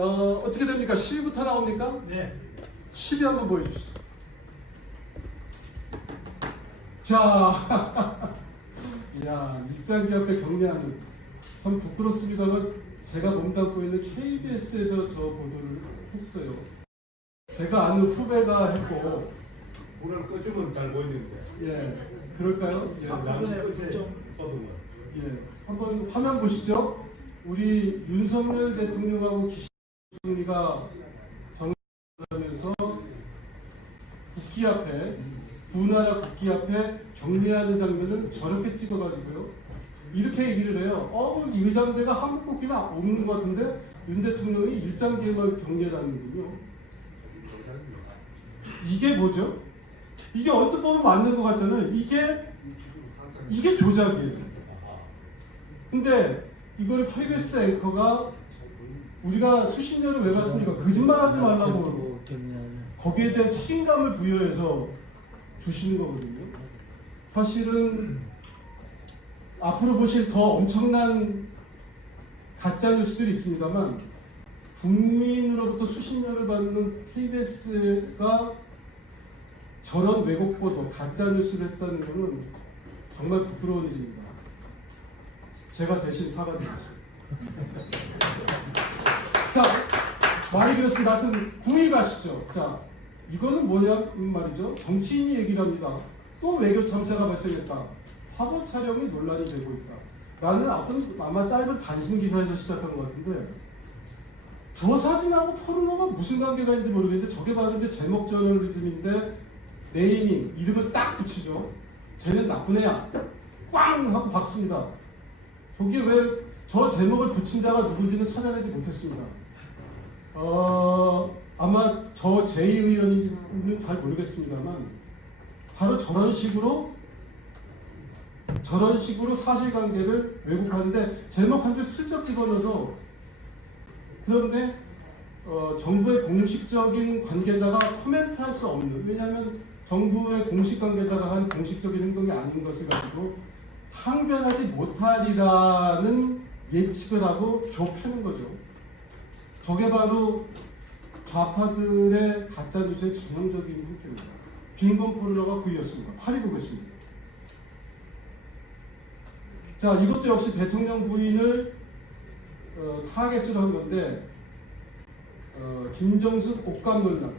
어떻게 됩니까? 10위부터 나옵니까? 네. 10위 한번 보여주시죠. 자, 이야, 일자리 앞에 격려하는, 참 부끄럽습니다만 제가 몸담고 있는 KBS에서 저 보도를 했어요. 제가 아는 후배가 했고, 불을 꺼주면 잘 보이는데. 예, 그럴까요? 예, 나는 좀 써두면. 예, 한번 화면 보시죠. 우리 윤석열 대통령하고 기시 총리가 정하면서 국기 앞에, 우나라 국기 앞에 격려하는 장면을 저렇게 찍어가지고요. 이렇게 얘기를 해요. 이 의장대가 한국 국기는 없는 것 같은데 윤 대통령이 일장기에만 격려를 하는군요. 이게 뭐죠? 이게 언뜻 보면 맞는 것 같잖아요. 이게 조작이에요. 근데 이걸 KBS 앵커가 우리가 수십 년을 왜 봤습니까? 거짓말하지 말라고 거기에 대한 책임감을 부여해서 주시는 거거든요. 사실은 앞으로 보실 더 엄청난 가짜 뉴스들이 있습니다만 국민으로부터 수십 년을 받는 KBS가 저런 왜곡 보도, 가짜 뉴스를 했다는 것은 정말 부끄러운 일입니다. 제가 대신 사과드리겠습니다. 자, 말이 그렇습니다. 하여튼 9위 가시죠. 자, 이거는 뭐냐 말이죠. 정치인이 얘기를 합니다. 또 외교 참사가 발생했다. 화보 촬영이 논란이 되고 있다. 라는 아마 짧은 단신 기사에서 시작한 것 같은데 저 사진하고 포르노가 무슨 관계가 있는지 모르겠는데 저게 바로 이제 제목 저널리즘인데 네이밍, 이름을 딱 붙이죠. 쟤는 나쁜 애야. 꽝! 하고 박습니다. 저게 왜 저 제목을 붙인 자가 누군지는 찾아내지 못했습니다. 아마 저 제2 의원인지는 잘 모르겠습니다만 바로 저런 식으로 사실관계를 왜곡하는데 제목 한 줄 슬쩍 집어넣어서 그런데 정부의 공식적인 관계자가 코멘트할 수 없는, 왜냐하면 정부의 공식 관계자가 한 공식적인 행동이 아닌 것을 가지고 항변하지 못하리라는 예측을 하고 좁히는 거죠. 저게 바로 좌파들의 가짜뉴스의 전형적인 형태입니다. 빈곤 포르노가 9위였습니다. 8위 보겠습니다. 자, 이것도 역시 대통령 부인을 타겟으로 한 건데 김정숙 옷감 논란.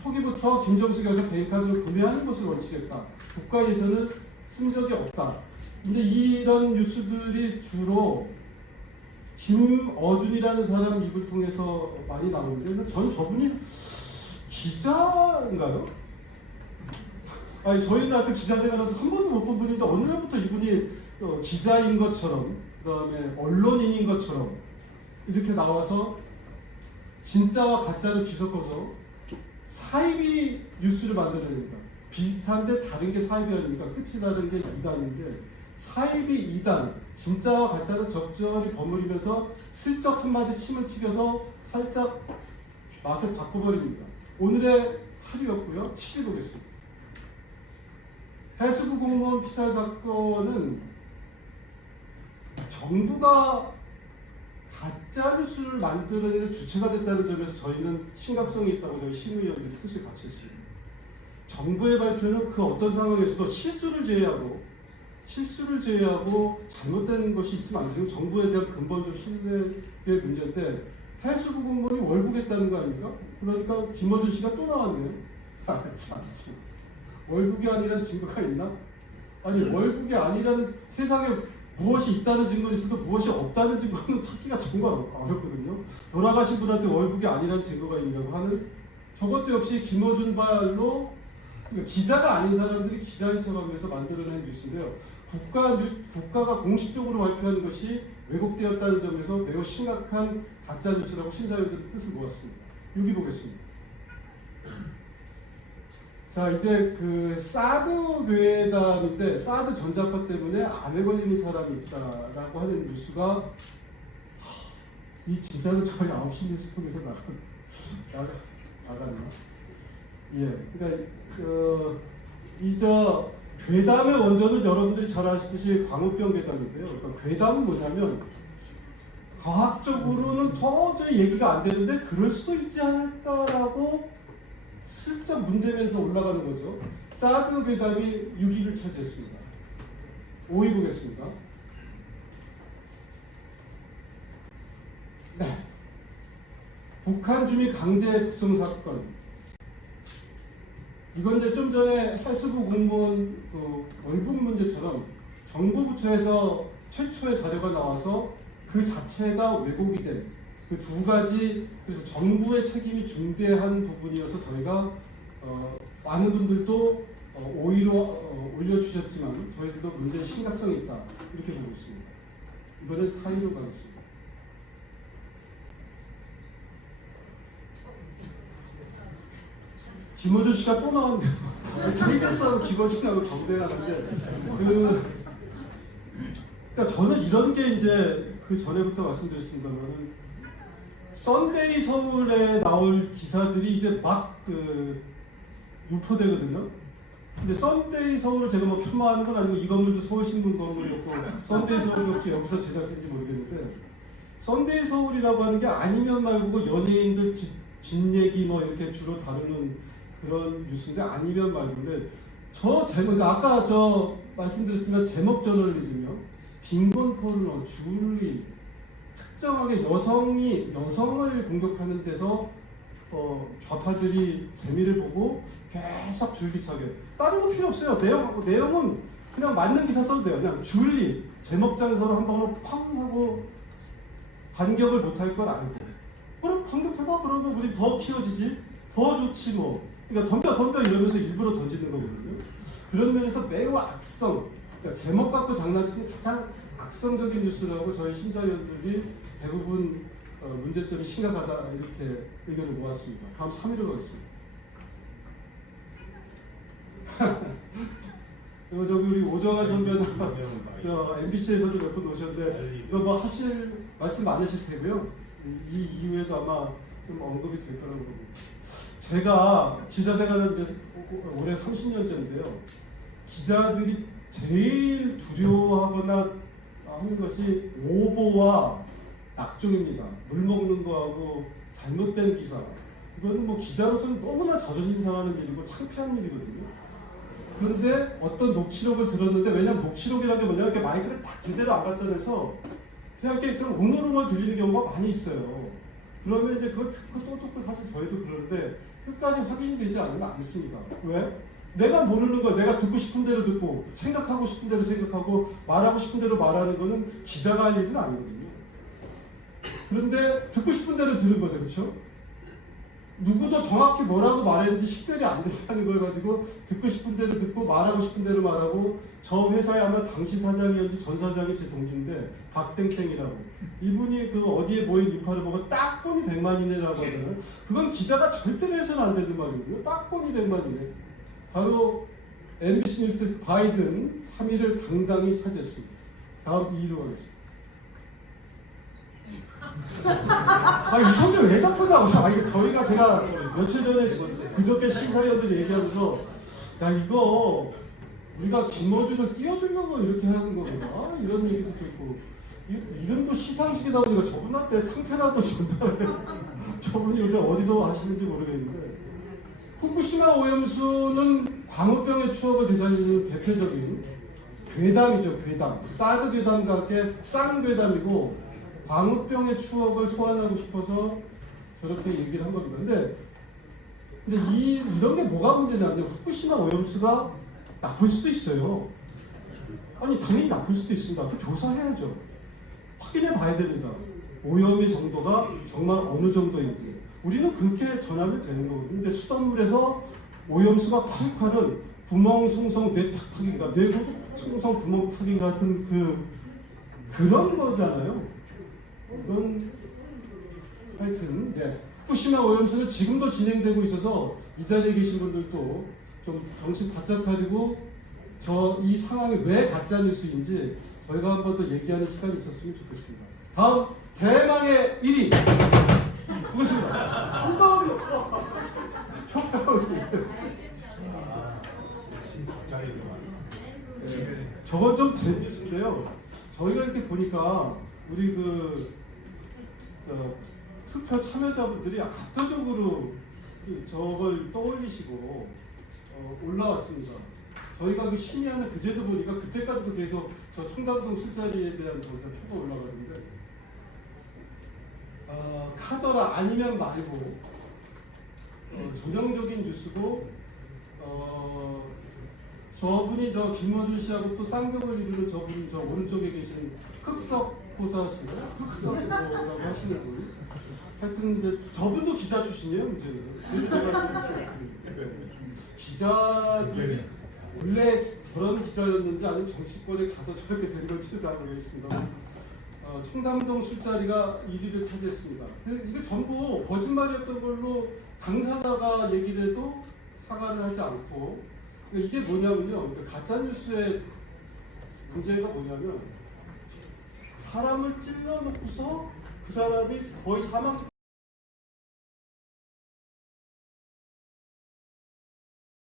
초기부터 김정숙 여사 개인카드를 구매하는 것을 원칙했다. 국가 예산을 쓴 적이 없다. 근데 이런 뉴스들이 주로 김어준이라는 사람 입을 통해서 많이 나오는데 저는 저분이 기자인가요? 아니 저희는 하여튼 기자 생활에서 한 번도 못 본 분인데 어느 날부터 이분이 기자인 것처럼 그 다음에 언론인인 것처럼 이렇게 나와서 진짜와 가짜를 뒤섞어서 사이비 뉴스를 만들어냅니다. 비슷한데 다른 게 사이비 아닙니까? 끝이 다른 게 이단인데 사이비 이단, 진짜와 가짜를 적절히 버무리면서 슬쩍 한마디 침을 튀겨서 살짝 맛을 바꿔버립니다. 오늘의 하루였고요. 7위 보겠습니다. 해수부 공무원 피살 사건은 정부가 가짜뉴스를 만들어내는 주체가 됐다는 점에서 저희는 심각성이 있다고 저희 심의위원들이 뜻을 같이 했습니다. 정부의 발표는 그 어떤 상황에서도 실수를 제외하고 잘못된 것이 있으면 안 되고 정부에 대한 근본적 신뢰의 문제인데 해수부 공무원이 월북했다는 거 아닙니까? 그러니까 김어준 씨가 또 나왔네요. 참. 월북이 아니란 증거가 있나? 아니 월북이 아니라는 세상에 무엇이 있다는 증거는 있어도 무엇이 없다는 증거는 찾기가 정말 어렵거든요. 돌아가신 분한테 월북이 아니라는 증거가 있냐고 하는 저것도 역시 김어준 발로 기자가 아닌 사람들이 기자인 척하면서 만들어낸 뉴스인데요. 국가가 공식적으로 발표하는 것이 왜곡되었다는 점에서 매우 심각한 가짜 뉴스라고 심사위원들의 뜻을 모았습니다. 6위 보겠습니다. 자, 이제 그 사드 괴담인데 사드 전자파 때문에 암에 걸리는 사람이 있다라고 하는 뉴스가 이 진짜로 저희 9시 뉴스통에서 나갔나? 예, 그러니까 이저 괴담의 원조는 여러분들이 잘 아시듯이 광우병 괴담인데요. 그러니까 괴담은 뭐냐면 과학적으로는 도저히 얘기가 안 되는데 그럴 수도 있지 않을까라고 슬쩍 문대면서 올라가는 거죠. 사드 괴담이 6위를 차지했습니다. 5위 보겠습니다. 네. 북한 주민 강제 구성 사건. 이건 이제 좀 전에 해수부 공무원 그 월북 문제처럼 정부 부처에서 최초의 자료가 나와서 그 자체가 왜곡이 된 그 두 가지, 그래서 정부의 책임이 중대한 부분이어서 저희가 많은 분들도 5위로 올려주셨지만 저희들도 문제의 심각성이 있다 이렇게 보고 있습니다. 이번엔 4위로 가겠습니다. 김어준 씨가 또 나왔네요. KBS하고 김어준하고 경쟁하는데 그러니까 저는 이런 게 이제 그 전에부터 말씀드렸습니다만은 썬데이 서울에 나올 기사들이 이제 막 유포되거든요. 근데 썬데이 서울을 제가 뭐 폄하하는 건 아니고 이 건물도 서울신문 건물이었고 썬데이 서울이 혹시 여기서 제작된지 모르겠는데 썬데이 서울이라고 하는 게 아니면 말고 연예인들 집 얘기 뭐 이렇게 주로 다루는 그런 뉴스인데 아니면 말고인데 저 제목 아까 저 말씀드렸지만 제목 저널리즘이요. 빈곤 포르노, 줄리 특정하게 여성을 공격하는 데서 좌파들이 재미를 보고 계속 줄기차게 다른 거 필요 없어요. 내용은 그냥 맞는 기사 써도 돼요. 그냥 줄리 제목장에서 한 방으로 팡 하고 반격을 못할 걸 알고 그럼 반격해봐. 그러면 우리 더 키워지지 더 좋지 뭐. 그러니까 덤벼 이러면서 일부러 던지는 거거든요. 그런 면에서 매우 악성, 그러니까 제목 갖고 장난치는 가장 악성적인 뉴스라고 저희 심사위원들이 대부분 문제점이 심각하다 이렇게 의견을 모았습니다. 다음 3위로 가겠습니다. 이거 저기 우리 오정아 선배는 저 MBC에서도 몇 번 오셨는데 이거 뭐 하실 말씀 많으실 테고요. 이 이후에도 아마 좀 언급이 될 거라고 봅니다. 제가 기자 생활은 이제 올해 30년째인데요. 기자들이 제일 두려워하거나 하는 것이 오보와 낙종입니다. 물 먹는 거하고 잘못된 기사. 이거는 뭐 기자로서는 너무나 자존심 상하는 일이고 창피한 일이거든요. 그런데 어떤 녹취록을 들었는데 왜냐면 녹취록이라는 게 뭐냐 이렇게 마이크를 딱 제대로 안 갖다 대서 그냥 이렇게 좀 웅얼웅얼 들리는 경우가 많이 있어요. 그러면 이제 그걸 듣고 또 듣고 사실 저희도 그러는데 끝까지 확인되지 않으면 안 씁니다. 왜? 내가 모르는 걸 내가 듣고 싶은 대로 듣고 생각하고 싶은 대로 생각하고 말하고 싶은 대로 말하는 거는 기자가 할 일은 아니거든요. 그런데 듣고 싶은 대로 들은 거죠. 그렇죠? 누구도 정확히 뭐라고 말했는지 식별이 안 된다는 걸 가지고 듣고 싶은 대로 듣고 말하고 싶은 대로 말하고 저 회사에 아마 당시 사장이었는지 전 사장이 제 동기인데 박땡땡이라고 이분이 그 어디에 모인 인파를 보고 딱 보니 100만이네라고 하잖아요. 그건 기자가 절대로 해서는 안 되는 말이고요. 딱 보니 100만이네. 바로 MBC 뉴스 바이든 3위를 당당히 차지했습니다. 다음 2위로 가겠습니다. 이 소리를 왜 자꾸 나오죠? 저희가 제가 며칠 전에 그저께 심사위원들이 얘기하면서 야 이거 우리가 김어준을 띄워주려고 이렇게 하는 거구나 이런 얘기도 듣고 이름도 시상식이다 보니까 저분한테 상패라도 전달해. 저분이 요새 어디서 하시는지 모르겠는데 후쿠시마 오염수는 광우병의 추억을 되살리는 대표적인 괴담이죠. 괴담. 사드 괴담과 함께 쌍괴담이고 광우병의 추억을 소환하고 싶어서 저렇게 얘기를 한 겁니다. 근데 이런 게 뭐가 문제냐면 후쿠시마 오염수가 나쁠 수도 있어요. 아니 당연히 나쁠 수도 있습니다. 그 조사해야죠. 확인해 봐야 됩니다. 오염의 정도가 정말 어느 정도인지. 우리는 그렇게 전하면 되는 거거든요. 근데 수돗물에서 오염수가 콸콸은 구멍 송송 뇌 탁탁인가 뇌 송송 구멍 탁인 같은 그런 거잖아요. 그건 하여튼 후쿠시마 오염수는 지금도 진행되고 있어서 이 자리에 계신 분들도 좀 정신 바짝 차리고 이 상황이 왜 가짜뉴스인지 저희가 한 번 더 얘기하는 시간이 있었으면 좋겠습니다. 다음 대망의 1위 누구십니까? 효과음이 없어. 효과음이. 저건 좀 된 뉴스인데요. 저희가 이렇게 보니까 우리 투표 참여자분들이 압도적으로 저걸 떠올리시고 올라왔습니다. 저희가 그 심의하는 그제도 보니까 그때까지도 계속 저 청담동 술자리에 대한 저희가 표가 올라가는데 카더라 아니면 말고 전형적인 뉴스고 저분이 저 김어준 씨하고 또 쌍벽을 이루는 저분 저 오른쪽에 계신 흑석보사신가요? 흑석보라고 하시는 분. 하여튼 이제 저분도 기자 출신이에요, 문제는. 기자들이 원래 저런 기자였는지 아니면 정치권에 가서 저렇게 된 건지 잘 모르겠습니다. 청담동 술자리가 1위를 차지했습니다. 이게 전부 거짓말이었던 걸로 당사자가 얘기를 해도 사과를 하지 않고 이게 뭐냐면요. 그러니까 가짜뉴스의 문제가 뭐냐면 사람을 찔러놓고서 그 사람이 거의 사망